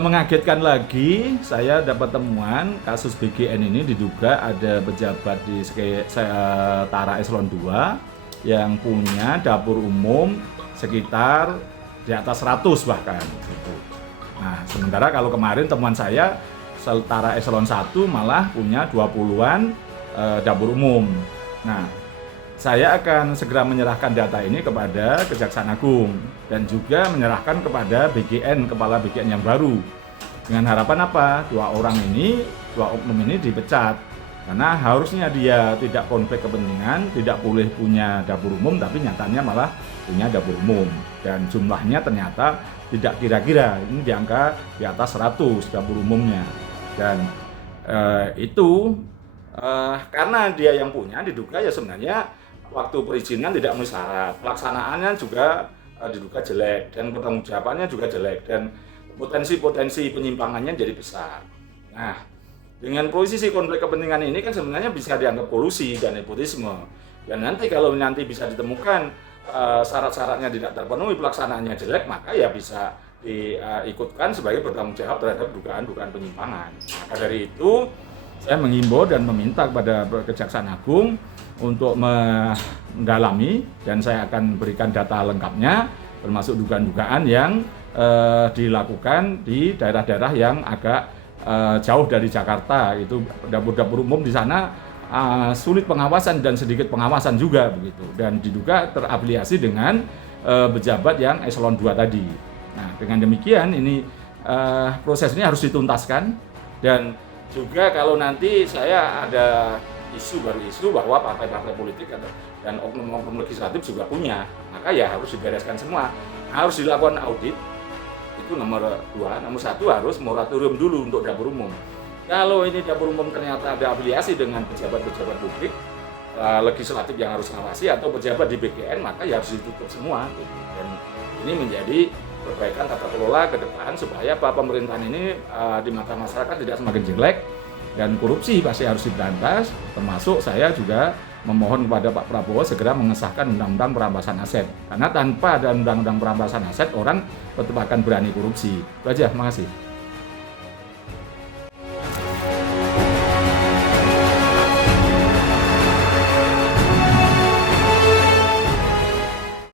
Mengagetkan lagi, saya dapat temuan kasus BGN ini diduga ada pejabat di setara eselon 2 yang punya dapur umum sekitar di atas 100 bahkan gitu. Nah, sementara kalau kemarin temuan saya setara eselon 1 malah punya 20-an dapur umum. Nah, saya akan segera menyerahkan data ini kepada Kejaksaan Agung dan juga menyerahkan kepada BGN, Kepala BGN yang baru. Dengan harapan apa? Dua oknum ini dipecat. Karena harusnya dia tidak konflik kepentingan, tidak boleh punya dapur umum, tapi nyatanya malah punya dapur umum. Dan jumlahnya ternyata tidak kira-kira, ini di angka di atas 100 dapur umumnya. Dan karena dia yang punya, diduga ya sebenarnya waktu perizinan tidak memenuhi syarat, pelaksanaannya juga diduga jelek dan pertanggungjawabannya juga jelek dan potensi penyimpangannya jadi besar. Nah, dengan posisi konflik kepentingan ini kan sebenarnya bisa dianggap kolusi dan nepotisme. Dan nanti kalau bisa ditemukan syarat-syaratnya tidak terpenuhi, pelaksanaannya jelek, maka ya bisa diikutkan sebagai bertanggung jawab terhadap dugaan-dugaan penyimpangan. Maka dari itu saya menghimbau dan meminta kepada Kejaksaan Agung untuk mendalami dan saya akan berikan data lengkapnya termasuk dugaan-dugaan yang dilakukan di daerah-daerah yang agak jauh dari Jakarta. Itu dapur-dapur umum di sana sulit pengawasan dan sedikit pengawasan juga begitu, dan diduga terafiliasi dengan pejabat yang eselon 2 tadi. Nah, dengan demikian ini proses ini harus dituntaskan. Dan juga kalau nanti saya ada isu bahwa partai-partai politik dan oknum-oknum legislatif juga punya, maka ya harus dibereskan semua, harus dilakukan audit. Itu nomor 2. Nomor 1 harus moratorium dulu untuk dapur umum. Kalau ini dapur umum ternyata ada afiliasi dengan pejabat-pejabat publik, legislatif yang harus mengawasi atau pejabat di BGN, maka ya harus ditutup semua. Dan ini menjadi perbaikan tata kelola ke depan supaya pemerintahan ini di mata masyarakat tidak semakin jelek, dan korupsi pasti harus diberantas. Termasuk saya juga memohon kepada Pak Prabowo segera mengesahkan undang-undang perampasan aset, karena tanpa ada undang-undang perampasan aset orang tetap akan berani korupsi. Itu aja, terima kasih.